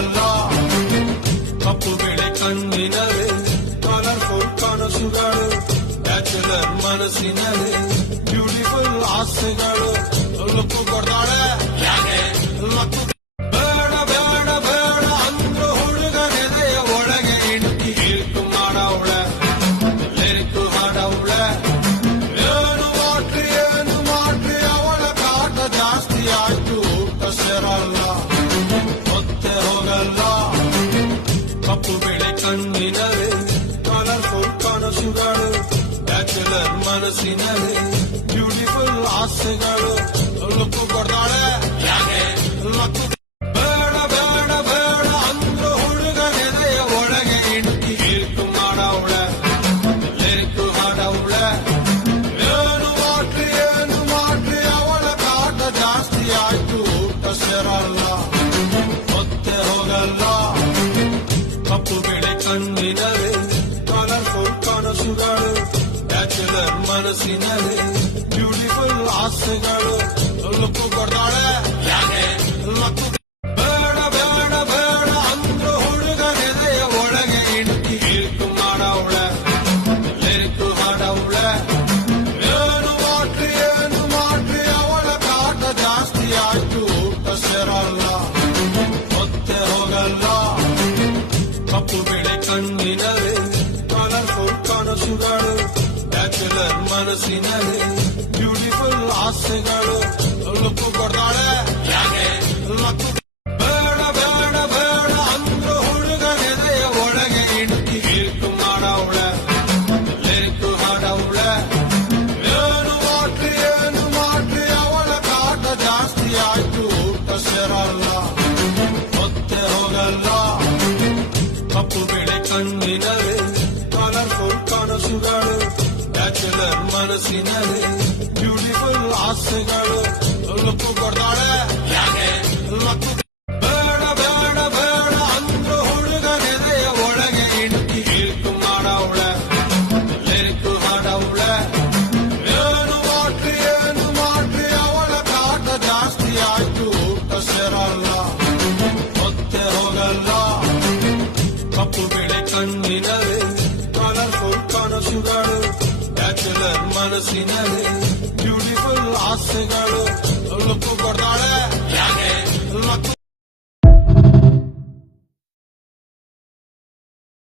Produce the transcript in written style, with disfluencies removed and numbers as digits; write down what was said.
ಹೋಗಲ್ಲ. ಕಪ್ಪು ಬೆಳೆ ಕಣ್ಣಿನಲ್ಲಿ ಕಲರ್ಫುಲ್ ಕನಸುಗಳು, ಬ್ಯಾಚುಲರ್ ಮನಸ್ಸಿನಲ್ಲಿ ಬ್ಯೂಟಿಫುಲ್ ಆಸೆಗಳು. ಲುಕ್ಕು ಕೊಡ್ತಾಳೆ ಲಕ್ಕು ಬೇಡ ಬೇಡ ಬೇಡ ಅಂದ್ರು ಹುಡುಗನೆದೆಯ ಒಳಗೆ ಇಣುಕಿ ಇರುಕು ಮಾಡವಳೆ, ಲಿರಿಕು ಹಾಡವಳೆ. ಏನು ಮಾಡ್ರಿ ಅವಳ ಕಾಟ ಜಾಸ್ತಿ ಆಯ್ತು, ಊಟ ಸೇರಲ್ಲ ಮತ್ತೆ ಹೋಗಲ್ಲ. ಕಪ್ಪು ಬೆಳೆ ಕಣ್ಣಿನಲ್ಲಿ ಕಲರ್ಫುಲ್ ಕನಸುಗಳು, ಬ್ಯಾಚುಲರ್ ಮನಸ್ಸಿನಲ್ಲಿ ಬ್ಯೂಟಿಫುಲ್ ಆಸೆಗಳು. ಲುಕ್ಕು ಕೊಡ್ತಾಳೆ ಲಕ್ಕು ಬೇಡ ಬೇಡ ಬೇಡ ಅಂದ್ರು ಹುಡುಗನೆದೆಯ ಒಳಗೆ ಇಣುಕಿ ಇರುಕು ಮಾಡವಳೆ, ಲಿರಿಕು ಹಾಡವಳೆ. ಏನು ಮಾಡ್ರಿ ಅವಳ ಕಾಟ ಜಾಸ್ತಿ ಆಯ್ತು, ಊಟ ಸೇರಲ್ಲ ಮತ್ತೆ ಹೋಗಲ್ಲ. ಕಪ್ಪು ಬೆಳೆ ಕಣ್ಣಿನಲ್ಲಿ ಕಲರ್ಫುಲ್ ಕನಸುಗಳು, ಬ್ಯಾಚುಲರ್ ಮನಸ್ಸಿನಲ್ಲಿ ಬ್ಯೂಟಿಫುಲ್ ಆಸೆಗಳು. ಲುಕ್ಕು ಕೊಡ್ತಾಳೆ ಲಕ್ಕು ಬೇಡ ಬೇಡ ಬೇಡ ಅಂದ್ರು ಹುಡುಗನೆದೆಯ ಒಳಗೆ ಇಣುಕಿ ಇರುಕು ಮಾಡವಳೆ, ಲಿರಿಕು ಹಾಡವಳೆ. ಏನು ಮಾಡ್ರಿ ಅವಳ ಕಾಟ ಜಾಸ್ತಿ ಆಯ್ತು, ಊಟ ಸೇರಲ್ಲ ಮತ್ತೆ ಹೋಗಲ್ಲ. ಕಪ್ಪು ಬೆಳೆ ಕಣ್ಣಿನಲ್ಲಿ ಕಲರ್ಫುಲ್ ಕನಸುಗಳು, ಬ್ಯಾಚುಲರ್ ಮನಸ್ಸಿನಲ್ಲಿ ಬ್ಯೂಟಿಫುಲ್ ಆಸೆಗಳು. ಲುಕ್ಕು ಕೊಡ್ತಾಳೆ ಲಕ್ಕು ಬೇಡ ಬೇಡ ಬೇಡ ಅಂದ್ರು ಹುಡುಗನೆದೆಯ ಒಳಗೆ ಇಣುಕಿ ಇರುಕು ಮಾಡವಳೆ, ಲಿರಿಕು ಹಾಡವಳೆ. ಏನು ಮಾಡ್ರಿ ಅವಳ ಕಾಟ ಜಾಸ್ತಿ ಆಯ್ತು, ಊಟ ಸೇರಲ್ಲ ಮತ್ತೆ ಹೋಗಲ್ಲ. ಕಪ್ಪು ಬೆಳೆ ಕಣ್ಣಿನಲ್ಲಿ ಕಲರ್ಫುಲ್ ಕನಸುಗಳು, ಬ್ಯಾಚುಲರ್ ಮನಸ್ಸಿನಲ್ಲಿ ಬ್ಯೂಟಿಫುಲ್ ಆಸೆಗಳು. ಲುಕ್ಕು ಕೊಡ್ತಾಳೆ ಲಕ್ಕು ಬೇಡ ಬೇಡ ಬೇಡ ಅಂದ್ರು ಹುಡುಗನೆದೆಯ ಒಳಗೆ ಇಣುಕಿ ಇರುಕು ಮಾಡವಳೆ, ಲಿರಿಕು ಹಾಡವಳೆ. ಏನು ಮಾಡ್ರಿ ಅವಳ ಕಾಟ ಜಾಸ್ತಿ ಆಯ್ತು, ಊಟ ಸೇರಲ್ಲ ಮತ್ತೆ ಹೋಗಲ್ಲ. ಕಪ್ಪು ಬೆಳೆ ಕಣ್ಣಿನಲ್ಲಿ ಕಲರ್ಫುಲ್ ಕನಸುಗಳು, ಬ್ಯಾಚುಲರ್ ಮನಸ್ಸಿನಲ್ಲಿ ಬ್ಯೂಟಿಫುಲ್ ಆಸೆಗಳು. ಲುಕ್ಕು ಕೊಡ್ತಾಳೆ